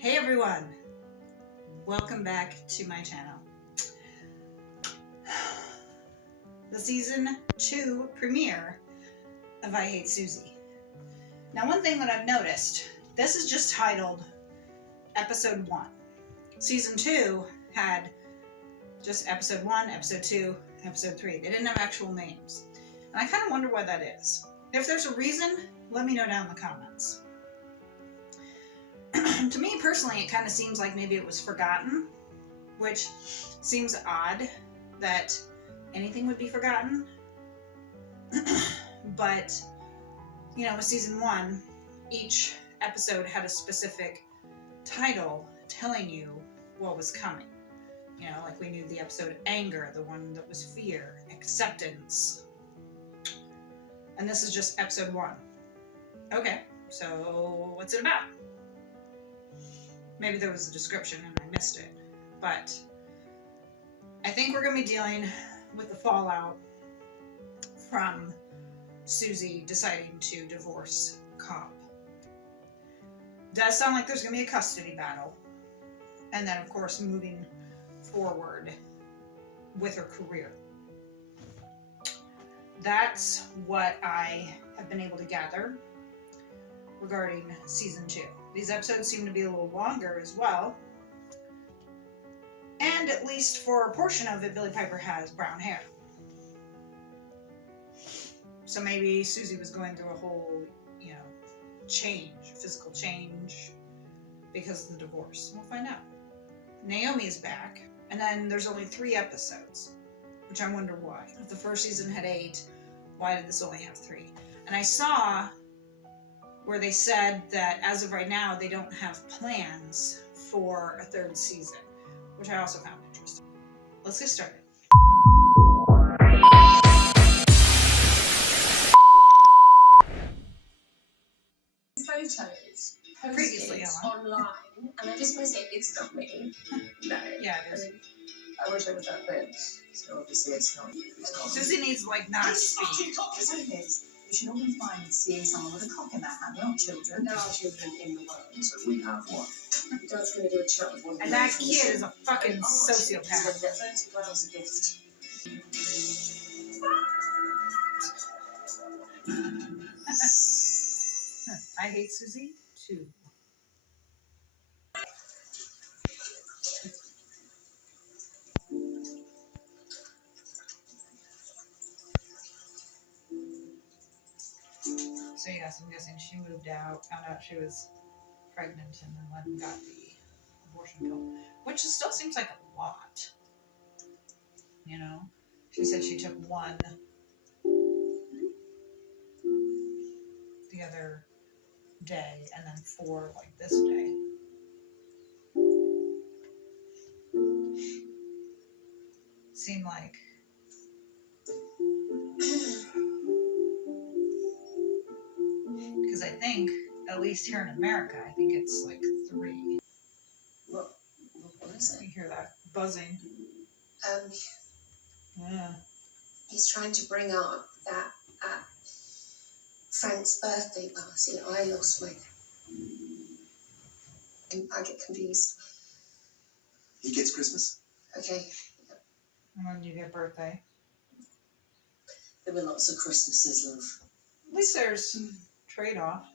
Hey everyone, welcome back to my channel. The season 2 premiere of I Hate Suzie. Now, one thing that I've noticed, this is just titled episode 1. Season 2 had just episode 1, episode 2, episode 3. They didn't have actual names. And I kind of wonder why that is. If there's a reason, let me know down in the comments. To me personally, it kind of seems like maybe it was forgotten, which seems odd that anything would be forgotten. But, you know, with season 1, each episode had a specific title telling you what was coming. You know, like we knew the episode Anger, the one that was Fear, Acceptance. And this is just episode 1. Okay, so what's it about? Maybe there was a description and I missed it, but I think we're going to be dealing with the fallout from Suzie deciding to divorce Cobb. Does sound like there's going to be a custody battle, and then of course moving forward with her career. That's what I have been able to gather regarding season 2. These episodes seem to be a little longer as well. And at least for a portion of it, Billie Piper has brown hair. So maybe Suzie was going through a whole, change, physical change because of the divorce. We'll find out. Naomi is back. And then there's only 3 episodes, which I wonder why. If the first season had 8, why did this only have 3? And I saw where they said that as of right now, they don't have plans for a 3rd season, which I also found interesting. Let's get started. Photos Previously online, and I just want to say it's not me. No. Yeah, it is. I wish I was that big. So obviously it's not you. Suzie needs not to speak. You should all be fine with seeing someone with a cock in their hand. They're not children. There are children in the world, so we have one. Dad's going to do a chat with one. And that kid is a fucking sociopath. He's going to get 30 grand as a gift. I Hate Suzie 2. So yes, I'm guessing she moved out, found out she was pregnant, and then went and got the abortion pill, which still seems like a lot. You know, she said she took 1 the other day, and then 4 like this day. Seemed like because I think, at least here in America, I think it's like 3. What is it? You hear that buzzing? Yeah. He's trying to bring up that at Frank's birthday party, I lost my... I get confused. He gets Christmas? Okay. And then you get birthday. There were lots of Christmases, love. At least there's trade-off.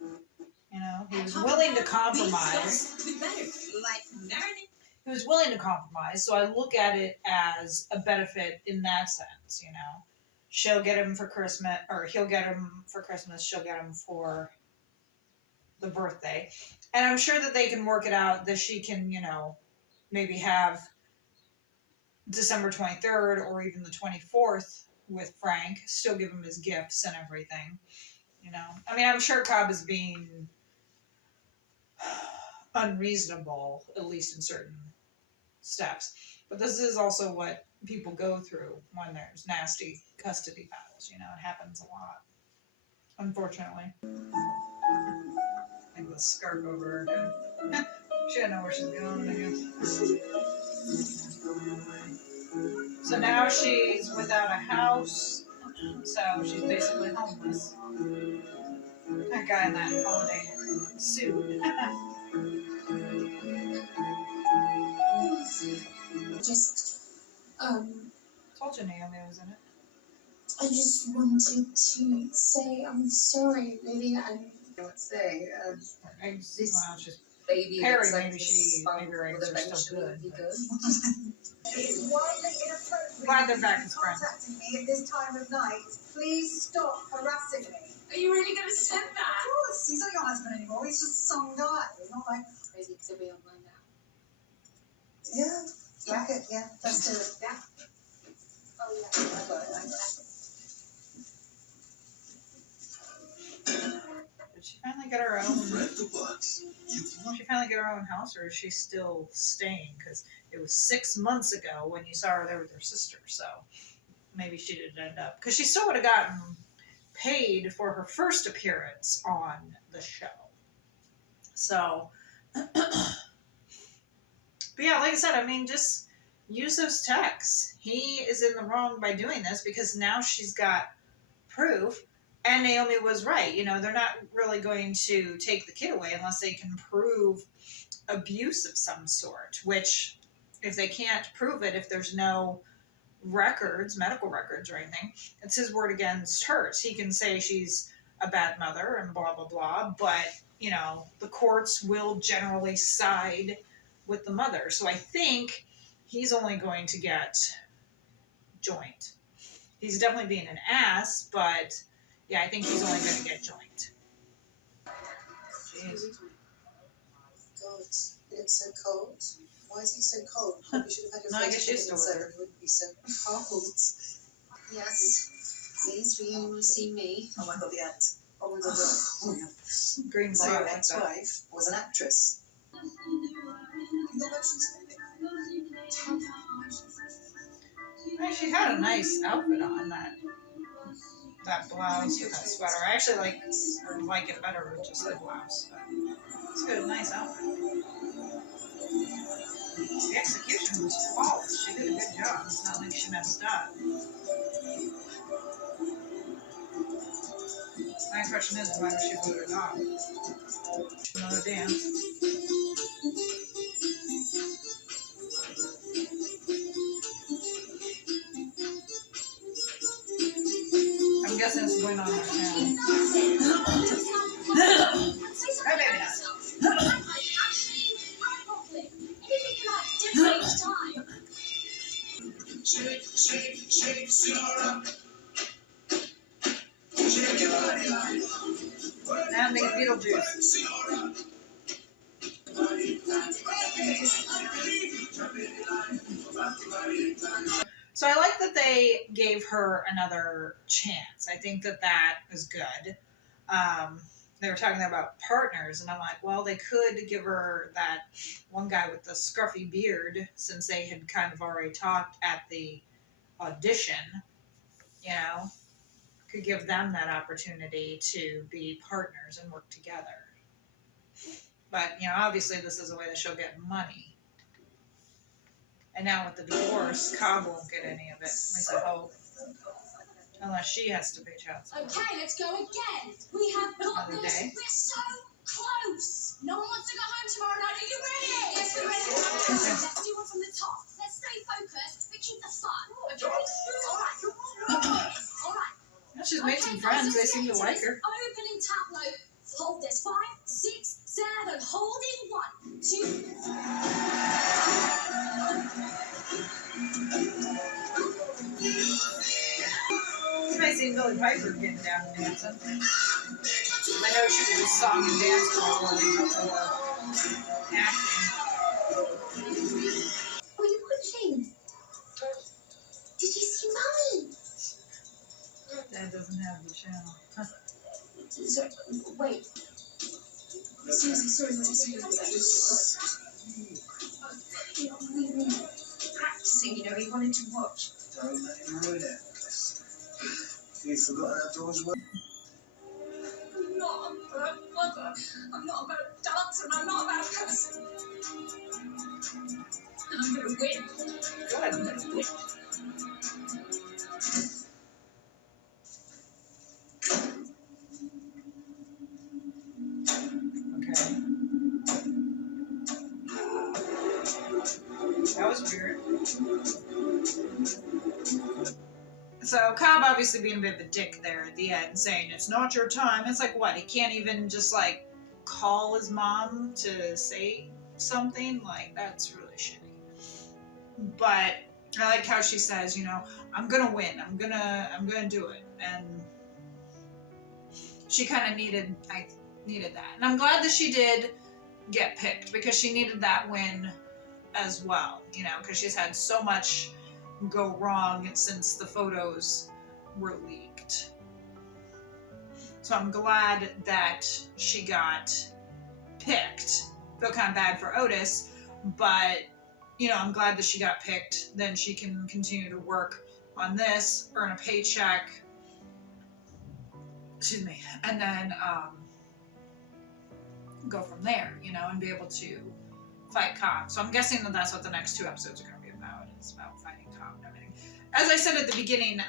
You know, he was willing to compromise. He was willing to compromise, so I look at it as a benefit in that sense, you know. She'll get him for Christmas, or he'll get him for Christmas, she'll get him for the birthday. And I'm sure that they can work it out that she can, maybe have December 23rd or even the 24th with Frank, still give him his gifts and everything, I mean, I'm sure Cobb is being unreasonable, at least in certain steps. But this is also what people go through when there's nasty custody battles, it happens a lot, unfortunately. Like the scarf over her head. She didn't know where she's going, I guess. So now she's without a house, so she's basically homeless. That guy in that holiday suit. Romeo was in it. I just wanted to say I'm sorry, Lily. I don't know what to say. Eggs, This well, it's just baby Perry, looks like maybe her eggs are still good. Be but- good. It's wildly inappropriate. Glad they're back as friends. Contacting me at this time of night. Please stop harassing me. Are you really going to send Of that? course, he's not your husband anymore. He's just some guy. He's not like. Crazy because they'll be online now. Yeah. Okay. Yeah. Let's do it. Yeah. Oh yeah. I got it. Did she finally get her own? Read the books. Did she finally get her own house, or is she still staying? Because it was 6 months ago when you saw her there with her sister. So maybe she didn't end up. Because she still would have gotten paid for her first appearance on the show. So, but yeah, like I said, I mean, just use those texts. He is in the wrong by doing this because now she's got proof. And Naomi was right. You know, they're not really going to take the kid away unless they can prove abuse of some sort, which if they can't prove it, if there's no records, medical records or anything, it's his word against hers. He can say she's a bad mother and blah, blah, blah, but, you know, the courts will generally side with the mother. So I think he's only going to get joint. He's definitely being an ass, but yeah, I think he's only going to get joint. Jeez. God, it's so cold. Why is he so cold? Probably should have had No, I your guess face she's still so with her. it wouldn't be so cold. Yes. Please, will you want to see me? Oh my God, the end. Oh my God, oh my God. Green So bar, I your like that. ex-wife was an actress. Well, she had a nice outfit on, that blouse with that sweater. I actually like it better with just the blouse. But it's good, nice outfit. The execution was flawless. She did a good job. It's not like she messed up. My question is, why was she voted off? Another dance. I'm guessing it's going on right now. Hey, baby, not. Shake, shake, shake, Sinora. Shake your body like. Now make Beetlejuice. Sinora. So I like that they gave her another chance. I think that is good. They were talking about partners, and I'm like, well, they could give her that one guy with the scruffy beard, since they had kind of already talked at the audition, you know, could give them that opportunity to be partners and work together. But, you know, obviously this is a way that she'll get money. And now with the divorce, Cobb won't get any of it. At least I hope. Unless she has to pay child support. Okay, let's go again. We have got Another this. day. We're so close. No one wants to go home tomorrow night. Are you ready? Yes, we're ready. Let's do one from the top. Let's stay focused, but keep the fun. Okay? All right. All right. Well, she's made some friends. They seem to like her. Opening tableau. Hold this. 5, 6, 7. Holding 1, 2. This might seem Billy Piper getting down and dancing. I know she was a song and dance girl before acting. What are you watching? Did you see Mummy? Dad doesn't have the channel. Sorry, wait. Susie, sorry, what you We were practicing, you know, he wanted to watch. Don't let him ruin it. You've forgotten how doors work. I'm not about mother. I'm not about dance, and I'm not about cussing. And I'm gonna win. Good. I'm gonna win. Okay. That was weird. So Cobb obviously being a bit of a dick there at the end, saying it's not your time. It's like, what? He can't even just like call his mom to say something? Like, that's really shitty. But I like how she says, you know, I'm gonna win. I'm gonna do it. And she kind of needed that. And I'm glad that she did get picked, because she needed that win as well, you know, because she's had so much go wrong since the photos were leaked. So I'm glad that she got picked. Feel kind of bad for Otis, but you know, I'm glad that she got picked. Then she can continue to work on this, earn a paycheck, excuse me, and then go from there, you know, and be able to fight Cobb. So I'm guessing that that's what the next 2 episodes are going to be about. It's about fighting Cobb and everything. As I said at the beginning,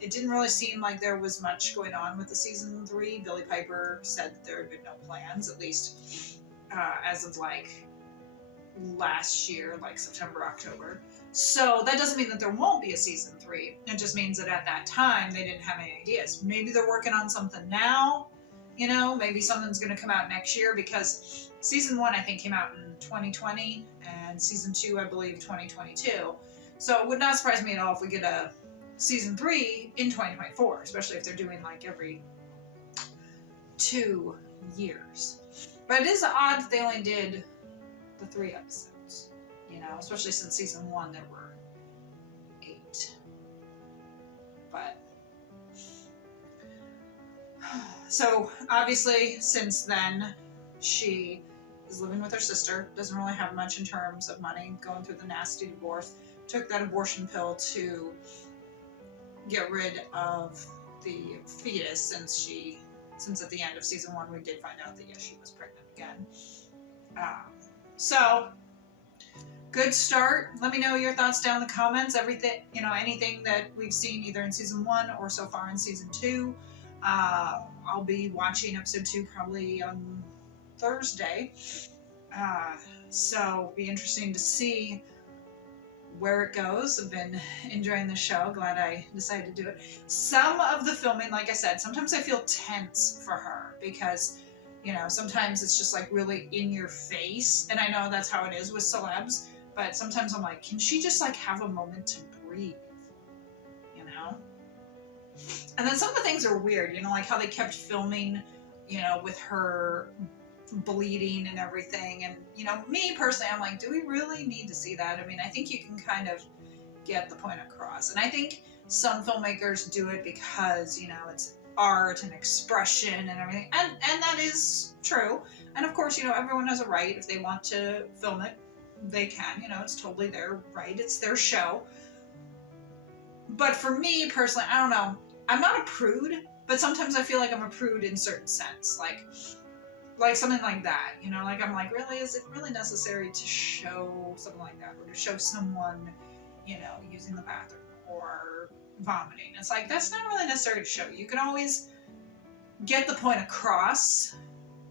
it didn't really seem like there was much going on with the season 3. Billy Piper said that there had been no plans, at least as of like last year, like September, October. So that doesn't mean that there won't be a season 3. It just means that at that time they didn't have any ideas. Maybe they're working on something now, you know, maybe something's going to come out next year, because season 1 I think came out in 2020 and season 2 I believe 2022. So it would not surprise me at all if we get a season 3 in 2024, especially if they're doing like every 2 years. But it is odd that they only did the 3 episodes, you know, especially since season 1 there were 8. But so obviously since then she is living with her sister, doesn't really have much in terms of money, going through the nasty divorce, took that abortion pill to get rid of the fetus, since at the end of season 1 we did find out that yes, she was pregnant again. So good start. Let me know your thoughts down in the comments. Everything, you know, anything that we've seen either in season 1 or so far in season 2. I'll be watching episode 2 probably on Thursday. So be interesting to see where it goes. I've been enjoying the show. Glad I decided to do it. Some of the filming, like I said, sometimes I feel tense for her because, you know, sometimes it's just like really in your face. And I know that's how it is with celebs, but sometimes I'm like, can she just like have a moment to breathe? You know? And then some of the things are weird, you know, like how they kept filming, you know, with her bleeding and everything. And, you know, me personally, I'm like, do we really need to see that? I mean, I think you can kind of get the point across. And I think some filmmakers do it because, you know, it's art and expression and everything. And that is true. And of course, you know, everyone has a right. If they want to film it, they can. You know, it's totally their right. It's their show. But for me personally, I don't know. I'm not a prude, but sometimes I feel like I'm a prude in certain sense. Like something like that, you know, like I'm like, really, is it really necessary to show something like that, or to show someone, you know, using the bathroom or vomiting? It's like, that's not really necessary to show. You can always get the point across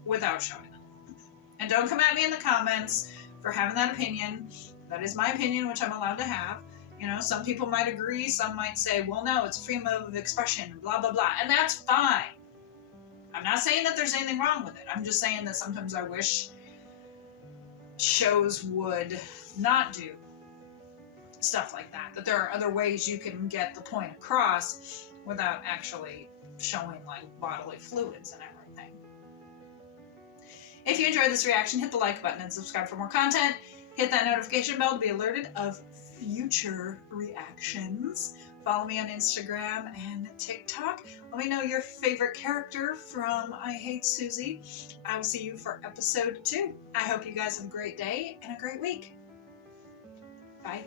without showing it. And don't come at me in the comments for having that opinion. That is my opinion, which I'm allowed to have. You know, some people might agree, some might say, well, no, it's freedom of expression, blah, blah, blah, and that's fine. I'm not saying that there's anything wrong with it. I'm just saying that sometimes I wish shows would not do stuff like that. That there are other ways you can get the point across without actually showing like bodily fluids and everything. If you enjoyed this reaction, hit the like button and subscribe for more content. Hit that notification bell to be alerted of future reactions. Follow me on Instagram and TikTok. Let me know your favorite character from I Hate Suzie. I will see you for episode 2. I hope you guys have a great day and a great week. Bye.